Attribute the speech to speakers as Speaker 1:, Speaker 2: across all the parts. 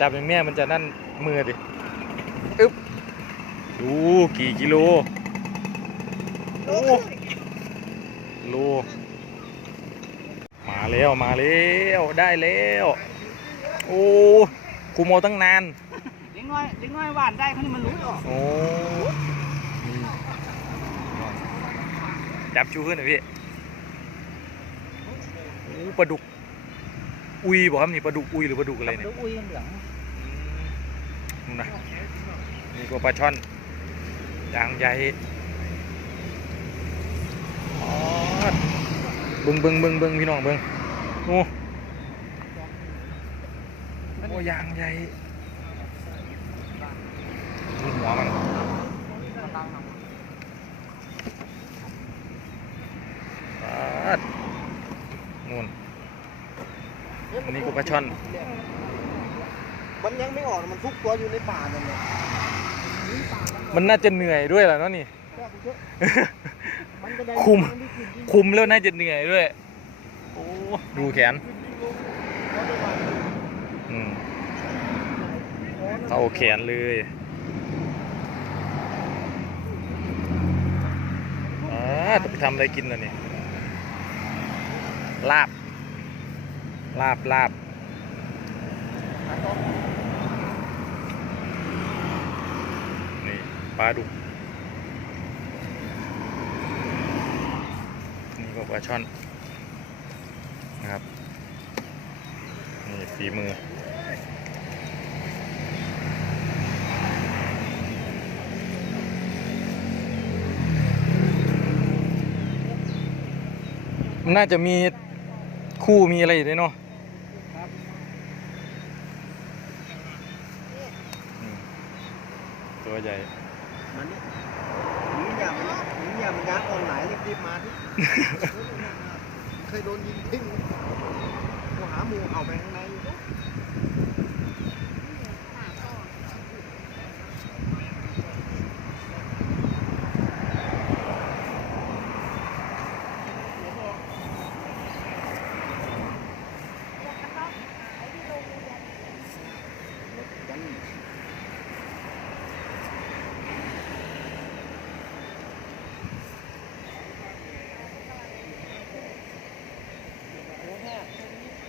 Speaker 1: จับอย่างเนี้ยมันจะนั่นมือดิอึ๊บดูกี่กิโลโอ้โลมาแล้วมาแล้วได้แล้วโอ้กูโมตั้งนาน
Speaker 2: เด็กน้อยเด็กน้อยหวานได้เขานี่มันรู้ออก
Speaker 1: โอ้นี่จับชูขึ้นหน่อยพี่โอ้ปลาดุก อุยบอกครับนี่ปลาดุกอุยหรือปลาดุกอะไรเนี่ย
Speaker 2: ดูอุ้ยเหลือง
Speaker 1: นู่นนะนี่ก็ปลาช่อนยางใหญ่อ๋อเบึงเบึงเบึงเบึงพี่น้องเบึงโอ้โอ้ยางใหญ่ดูหัวมันปาดนู่น อันนี้กูปลาช่อน
Speaker 3: มันยังไม่ออกมันทุกตัวอยู่ในป่านั่นแหละ
Speaker 1: มันน่าจะเหนื่อยด้วยแหละเนาะนี่
Speaker 3: มันก็ได้
Speaker 1: คุม
Speaker 3: นได้ขึ้นยิ่ง
Speaker 1: คุมแล้วน่าจะเหนื่อยด้วย โอ้ ดูแขนอืมเอาแขนเลยอ่าจะไปทำอะไรกินล่ะเนี่ยลาบ ลาบลาบนี่ปลาดุก นี่ก็ปลาช่อนนะครับ นี่ฝีมือมันน่าจะมีคู่มีอะไรอยู่ด้วยเนาะอืม ตัวใหญ่
Speaker 3: มันนี่หนีอย่ามันหนีอย่ามันย้างออนไลน์รีบๆมาที่ เคยโดนยิงทิ้งกูหาหมูเอาไปข้างในอยู่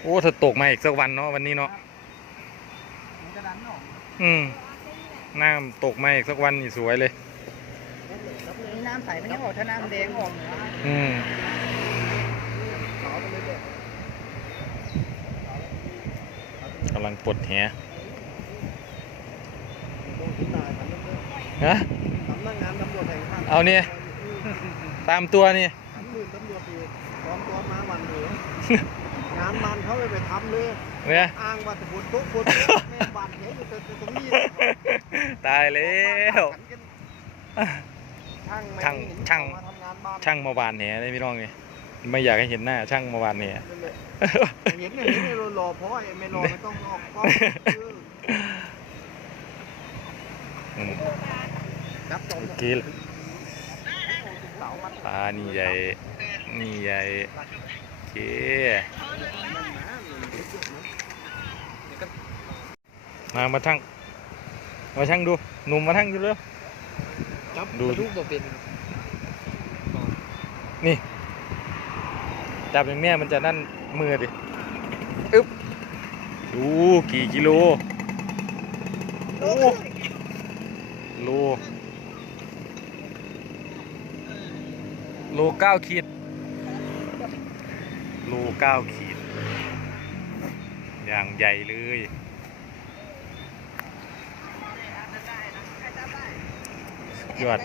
Speaker 1: โอ้ถ้าตกมาอีกสักวันเนาะวันนี้เนาะ
Speaker 2: มันจะดันออก
Speaker 1: อืมน้ำตกมาอีกสักวันนี่สวยเลย
Speaker 2: นี่น้ำใสมันยังออกถ้าน้ำแดงออกเนี่ย
Speaker 1: อืม
Speaker 3: ขาวไปเลยเด็ก
Speaker 1: กำลังปลดแห
Speaker 3: โดนที่นายมันเลย
Speaker 1: ฮะ
Speaker 3: สำนักงานตำรวจแห่งชาติ
Speaker 1: เอาเนี่ย ตามตัวนี่
Speaker 3: สำมือตำรวจอีกพร้อมตัวมาวันเดียว งานมันเขาเลยไปทำเลย
Speaker 1: เนี่ย
Speaker 3: อ้างว่าจะบุญทุกบุญแม่บ้านเหี้ยอยู่แต่ตรงนี้
Speaker 1: ตายแล้ว
Speaker 3: ช่างแม่
Speaker 1: ช่างช่าง
Speaker 3: มาทำงานบ้าน
Speaker 1: ช่างมาวานแหเลยพี่น้องนี่ไม่อยากให้เห็นหน้าช่างมาวานแห
Speaker 3: เห็นเนี่ยเห็นเนี่ยรอเพราะไอ้ไม่รอไม่ต้องออกกล้องเออ
Speaker 1: อืม
Speaker 3: จับจอม
Speaker 1: เมื่อกี้
Speaker 3: เสามัน
Speaker 1: ปลานี่ใหญ่ นี่ใหญ่โอเค มามาช่างมาช่างดู หนุ่มมาช่างดูเร็ว
Speaker 3: จับ
Speaker 1: ดู
Speaker 3: ลูกบ่เป็น
Speaker 1: นี่จับอย่างเนี้ยมันจะนั่นมือดิอึ๊บดูกี่กิโลโอ้โลโลเก้าขีดโลเก้าขีด อย่างใหญ่เลยสุด ยอด